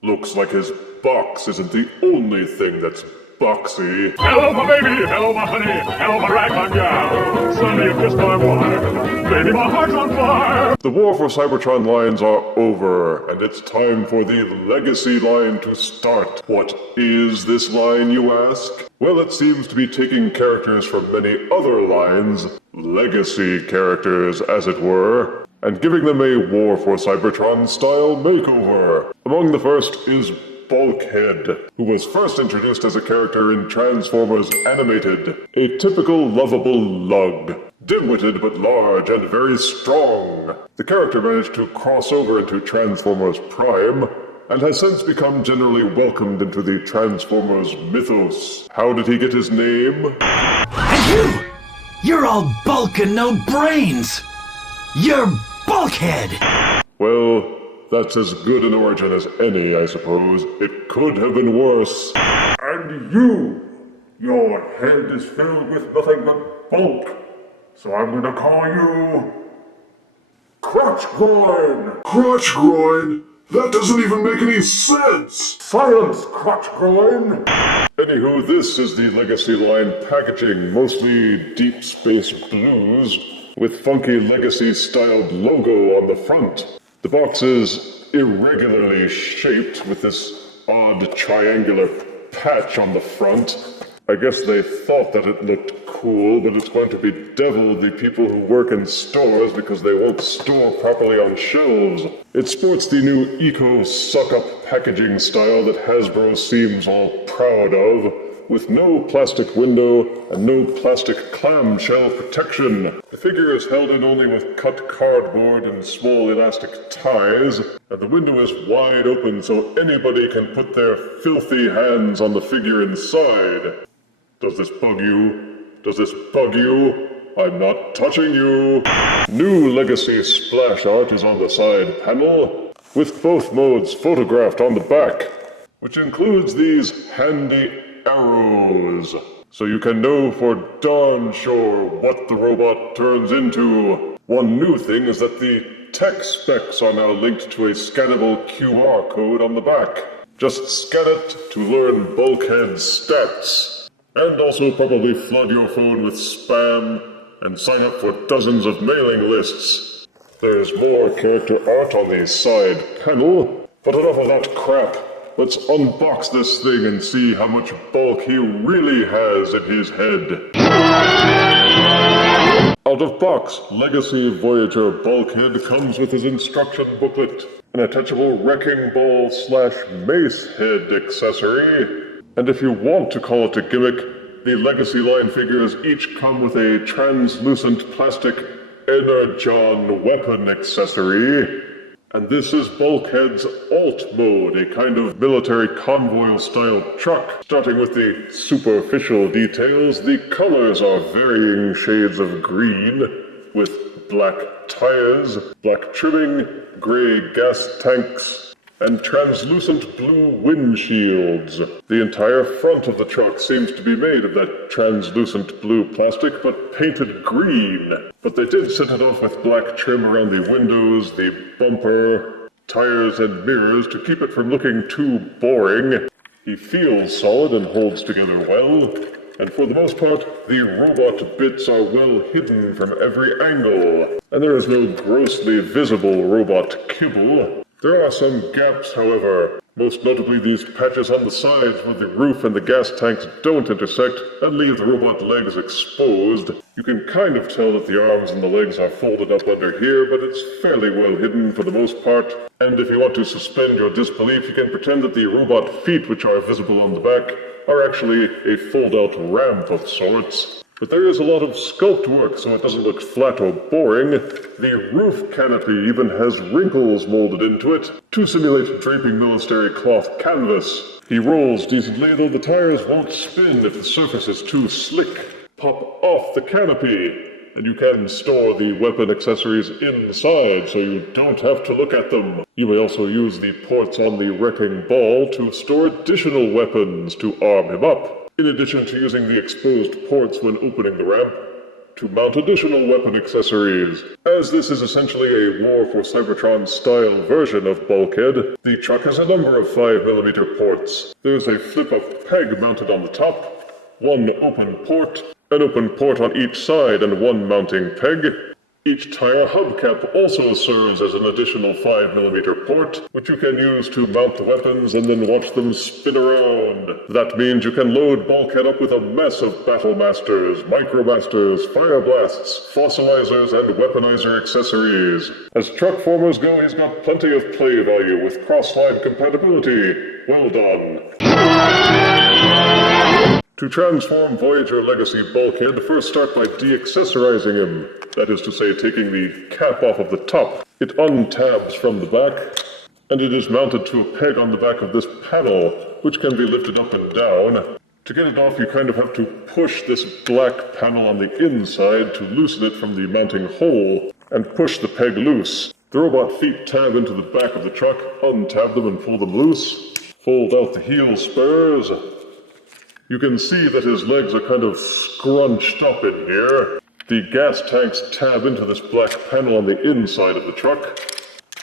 Looks like his box isn't the only thing that's boxy. Hello, my baby! Hello, my honey! Hello, my ragtime gal! Sonny, you kissed my wife! Baby, my heart's on fire! The War for Cybertron lines are over, and it's time for the Legacy line to start. What is this line, you ask? Well, it seems to be taking characters from many other lines, legacy characters, as it were, and giving them a War for Cybertron style makeover. Among the first is Bulkhead, who was first introduced as a character in Transformers Animated, a typical lovable lug, dim-witted but large and very strong. The character managed to cross over into Transformers Prime, and has since become generally welcomed into the Transformers mythos. How did he get his name? And you! You're all bulk and no brains! You're Bulkhead! Well, that's as good an origin as any, I suppose. It could have been worse. And you! Your head is filled with nothing but bulk. So I'm gonna call you... Crotch Groin! Crotch Groin? That doesn't even make any sense! Silence, Crotch Groin! Anywho, this is the Legacy line packaging, mostly Deep Space Blues, with funky Legacy-styled logo on the front. The box is irregularly shaped with this odd triangular patch on the front. I guess they thought that it looked cool, but it's going to bedevil the people who work in stores because they won't store properly on shelves. It sports the new eco-suck-up packaging style that Hasbro seems all proud of, with no plastic window and no plastic clamshell protection. The figure is held in only with cut cardboard and small elastic ties, and the window is wide open so anybody can put their filthy hands on the figure inside. Does this bug you? Does this bug you? I'm not touching you! New Legacy splash art is on the side panel, with both modes photographed on the back, which includes these handy arrows, so you can know for darn sure what the robot turns into. One new thing is that the tech specs are now linked to a scannable QR code on the back. Just scan it to learn Bulkhead's stats. And also probably flood your phone with spam and sign up for dozens of mailing lists. There's more character art on the side panel, but enough of that crap. Let's unbox this thing and see how much bulk he really has in his head. Out of box, Legacy Voyager Bulkhead comes with his instruction booklet, an attachable wrecking ball / mace head accessory, and if you want to call it a gimmick, the Legacy line figures each come with a translucent plastic Energon weapon accessory. And this is Bulkhead's alt mode, a kind of military convoy-style truck. Starting with the superficial details, the colors are varying shades of green, with black tires, black trimming, gray gas tanks, and translucent blue windshields. The entire front of the truck seems to be made of that translucent blue plastic, but painted green. But they did set it off with black trim around the windows, the bumper, tires, and mirrors to keep it from looking too boring. He feels solid and holds together well, and for the most part, the robot bits are well hidden from every angle, and there is no grossly visible robot kibble. There are some gaps, however, most notably these patches on the sides where the roof and the gas tanks don't intersect and leave the robot legs exposed. You can kind of tell that the arms and the legs are folded up under here, but it's fairly well hidden for the most part. And if you want to suspend your disbelief, you can pretend that the robot feet, which are visible on the back, are actually a fold-out ramp of sorts. But there is a lot of sculpt work, so it doesn't look flat or boring. The roof canopy even has wrinkles molded into it to simulate draping military cloth canvas. He rolls decently, though the tires won't spin if the surface is too slick. Pop off the canopy, and you can store the weapon accessories inside, so you don't have to look at them. You may also use the ports on the wrecking ball to store additional weapons to arm him up, in addition to using the exposed ports when opening the ramp to mount additional weapon accessories. As this is essentially a War for Cybertron style version of Bulkhead, the truck has a number of 5mm ports. There's a flip-up peg mounted on the top, one open port, an open port on each side, and one mounting peg. Each tire hubcap also serves as an additional 5mm port, which you can use to mount the weapons and then watch them spin around. That means you can load Bulkhead up with a mess of Battlemasters, Micromasters, Fire Blasts, Fossilizers, and Weaponizer accessories. As truck formers go, he's got plenty of play value with cross-slide compatibility. Well done. To transform Voyager Legacy Bulkhead, first start by de-accessorizing him. That is to say, taking the cap off of the top. It untabs from the back, and it is mounted to a peg on the back of this panel, which can be lifted up and down. To get it off, you kind of have to push this black panel on the inside to loosen it from the mounting hole, and push the peg loose. The robot feet tab into the back of the truck, untab them and pull them loose. Fold out the heel spurs. You can see that his legs are kind of scrunched up in here. The gas tanks tab into this black panel on the inside of the truck.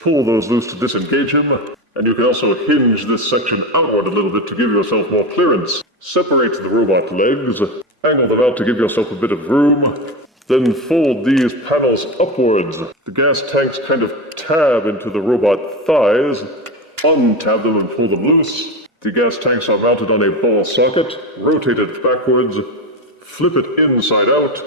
Pull those loose to disengage him, and you can also hinge this section outward a little bit to give yourself more clearance. Separate the robot legs, angle them out to give yourself a bit of room, then fold these panels upwards. The gas tanks kind of tab into the robot thighs, untab them and pull them loose. The gas tanks are mounted on a ball socket, rotate it backwards, flip it inside out,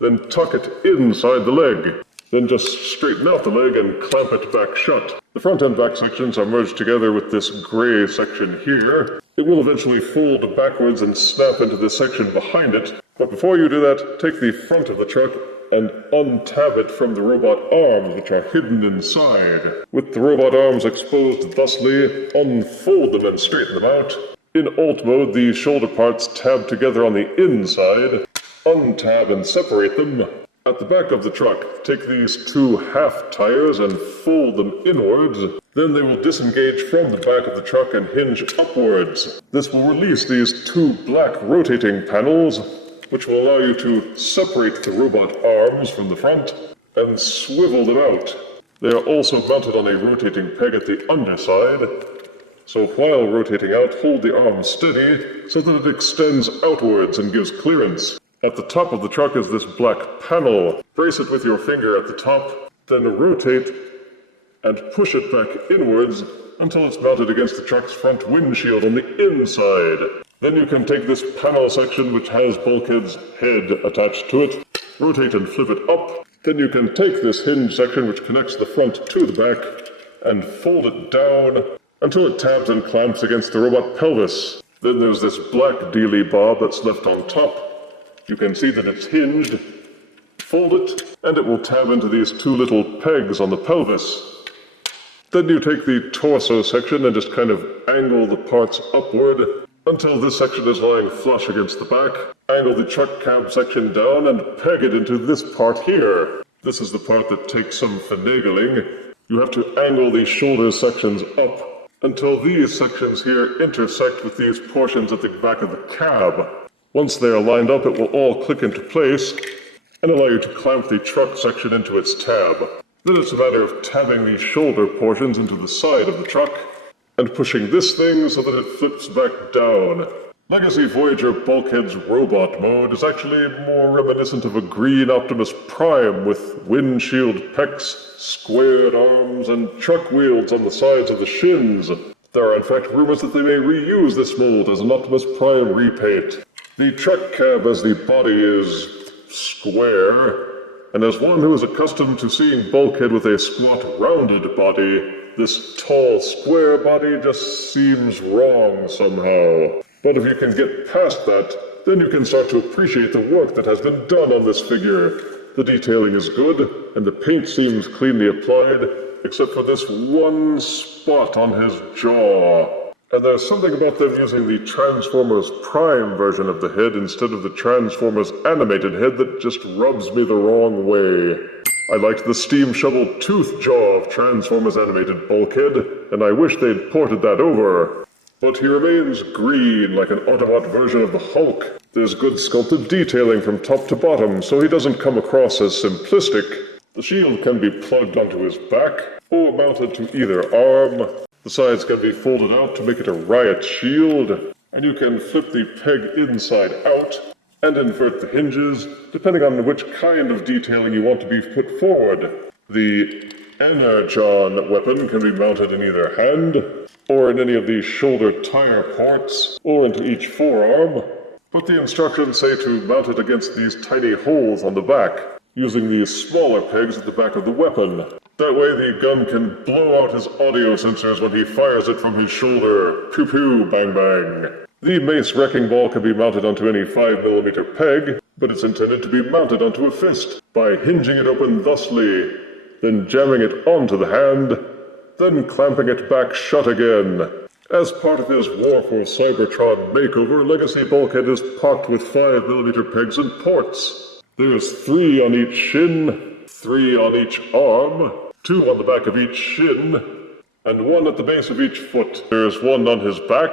then tuck it inside the leg. Then just straighten out the leg and clamp it back shut. The front and back sections are merged together with this gray section here. It will eventually fold backwards and snap into this section behind it. But before you do that, take the front of the truck and untab it from the robot arms, which are hidden inside. With the robot arms exposed thusly, unfold them and straighten them out. In alt mode, the shoulder parts tab together on the inside. Untab and separate them. At the back of the truck, take these two half tires and fold them inwards. Then they will disengage from the back of the truck and hinge upwards. This will release these two black rotating panels, which will allow you to separate the robot arms from the front and swivel them out. They are also mounted on a rotating peg at the underside, so while rotating out, hold the arm steady so that it extends outwards and gives clearance. At the top of the truck is this black panel. Brace it with your finger at the top, then rotate and push it back inwards until it's mounted against the truck's front windshield on the inside. Then you can take this panel section which has Bulkhead's head attached to it, rotate and flip it up. Then you can take this hinge section which connects the front to the back and fold it down until it tabs and clamps against the robot pelvis. Then there's this black dealy bob that's left on top. You can see that it's hinged. Fold it, and it will tab into these two little pegs on the pelvis. Then you take the torso section and just kind of angle the parts upward until this section is lying flush against the back. Angle the truck cab section down and peg it into this part here. This is the part that takes some finagling. You have to angle these shoulder sections up until these sections here intersect with these portions at the back of the cab. Once they are lined up, it will all click into place and allow you to clamp the truck section into its tab. Then it's a matter of tabbing the shoulder portions into the side of the truck and pushing this thing so that it flips back down. Legacy Voyager Bulkhead's robot mode is actually more reminiscent of a green Optimus Prime with windshield pecs, squared arms, and truck wheels on the sides of the shins. There are in fact rumors that they may reuse this mold as an Optimus Prime repaint. The truck cab as the body is square, and as one who is accustomed to seeing Bulkhead with a squat, rounded body, this tall, square body just seems wrong somehow. But if you can get past that, then you can start to appreciate the work that has been done on this figure. The detailing is good, and the paint seems cleanly applied, except for this one spot on his jaw. And there's something about them using the Transformers Prime version of the head instead of the Transformers animated head that just rubs me the wrong way. I liked the steam shovel tooth jaw of Transformers animated Bulkhead, and I wish they'd ported that over. But he remains green like an Autobot version of the Hulk. There's good sculpted detailing from top to bottom, so he doesn't come across as simplistic. The shield can be plugged onto his back, or mounted to either arm. The sides can be folded out to make it a riot shield, and you can flip the peg inside out and invert the hinges, depending on which kind of detailing you want to be put forward. The Energon weapon can be mounted in either hand, or in any of the shoulder tire ports, or into each forearm, but the instructions say to mount it against these tiny holes on the back, using these smaller pegs at the back of the weapon. That way the gun can blow out his audio sensors when he fires it from his shoulder. Pew pew, bang bang. The mace wrecking ball can be mounted onto any 5mm peg, but it's intended to be mounted onto a fist by hinging it open thusly, then jamming it onto the hand, then clamping it back shut again. As part of his War For Cybertron makeover, Legacy Bulkhead is packed with 5mm pegs and ports. There's 3 on each shin, 3 on each arm, 2 on the back of each shin, and 1 at the base of each foot. There's 1 on his back,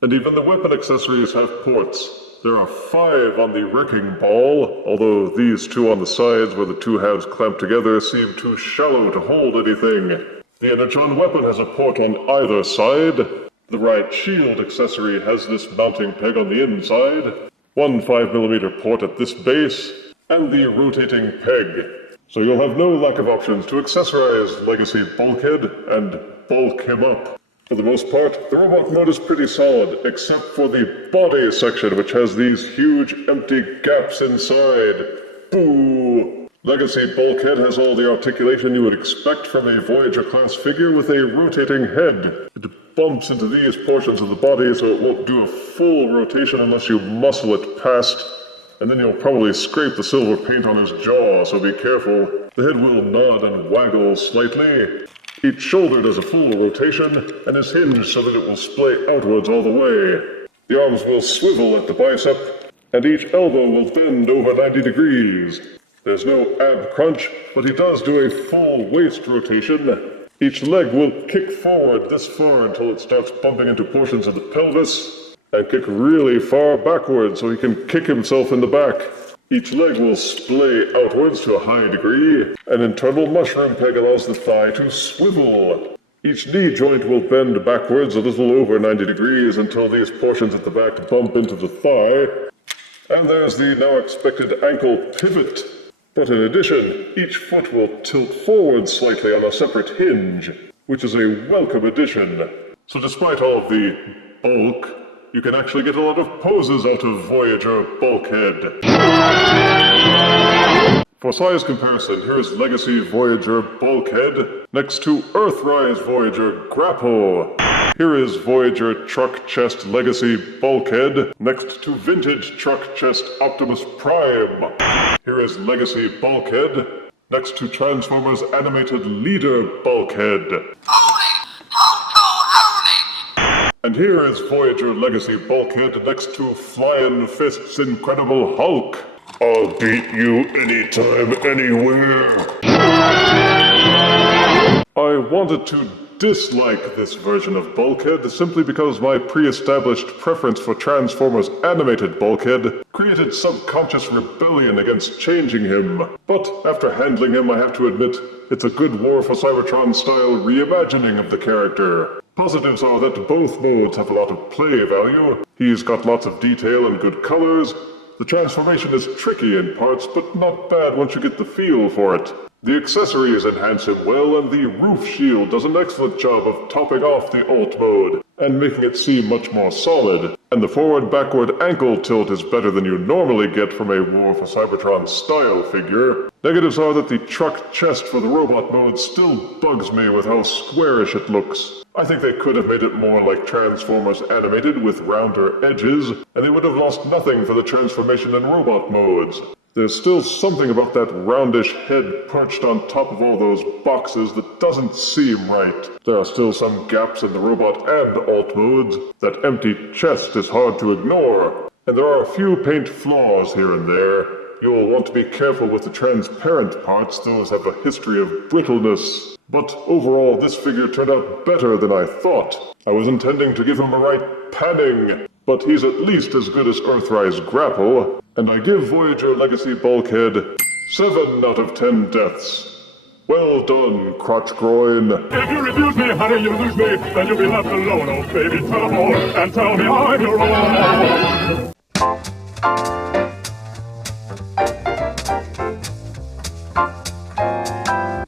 and even the weapon accessories have ports. There are 5 on the wrecking ball, although these 2 on the sides where the 2 halves clamp together seem too shallow to hold anything. The Energon weapon has a port on either side. The right shield accessory has this mounting peg on the inside, 1 5mm port at this base, and the rotating peg. So you'll have no lack of options to accessorize Legacy Bulkhead and bulk him up. For the most part, the robot mode is pretty solid, except for the body section, which has these huge empty gaps inside. Boo! Legacy Bulkhead has all the articulation you would expect from a Voyager-class figure with a rotating head. It bumps into these portions of the body so it won't do a full rotation unless you muscle it past, and then you'll probably scrape the silver paint on his jaw, so be careful. The head will nod and waggle slightly. Each shoulder does a full rotation and is hinged so that it will splay outwards all the way. The arms will swivel at the bicep, and each elbow will bend over 90 degrees. There's no ab crunch, but he does do a full waist rotation. Each leg will kick forward this far until it starts bumping into portions of the pelvis, and kick really far backwards so he can kick himself in the back. Each leg will splay outwards to a high degree. An internal mushroom peg allows the thigh to swivel. Each knee joint will bend backwards a little over 90 degrees until these portions at the back bump into the thigh. And there's the now expected ankle pivot. But in addition, each foot will tilt forward slightly on a separate hinge, which is a welcome addition. So despite all of the bulk, you can actually get a lot of poses out of Voyager Bulkhead. For size comparison, here is Legacy Voyager Bulkhead next to Earthrise Voyager Grapple. Here is Voyager Truck Chest Legacy Bulkhead next to Vintage Truck Chest Optimus Prime. Here is Legacy Bulkhead next to Transformers Animated Leader Bulkhead. And here is Voyager Legacy Bulkhead next to Flying Fist's Incredible Hulk. I'll beat you anytime, anywhere. I wanted to dislike this version of Bulkhead simply because my pre-established preference for Transformers Animated Bulkhead created subconscious rebellion against changing him. But after handling him, I have to admit, it's a good War for Cybertron style reimagining of the character. Positives are that both modes have a lot of play value. He's got lots of detail and good colors. The transformation is tricky in parts, but not bad once you get the feel for it. The accessories enhance him well, and the roof shield does an excellent job of topping off the alt mode and making it seem much more solid. And the forward-backward ankle tilt is better than you normally get from a War for Cybertron style figure. Negatives are that the truck chest for the robot mode still bugs me with how squarish it looks. I think they could have made it more like Transformers Animated with rounder edges, and they would have lost nothing for the transformation and robot modes. There's still something about that roundish head perched on top of all those boxes that doesn't seem right. There are still some gaps in the robot and alt modes. That empty chest is hard to ignore. And there are a few paint flaws here and there. You'll want to be careful with the transparent parts, those have a history of brittleness. But overall, this figure turned out better than I thought. I was intending to give him a right panning, but he's at least as good as Earthrise Grapple, and I give Voyager Legacy Bulkhead 7 out of 10 deaths. Well done, Crotch Groin. If you refuse me, honey, you lose me. Then you'll be left alone, oh baby. Tell them all, and tell me I'm your own.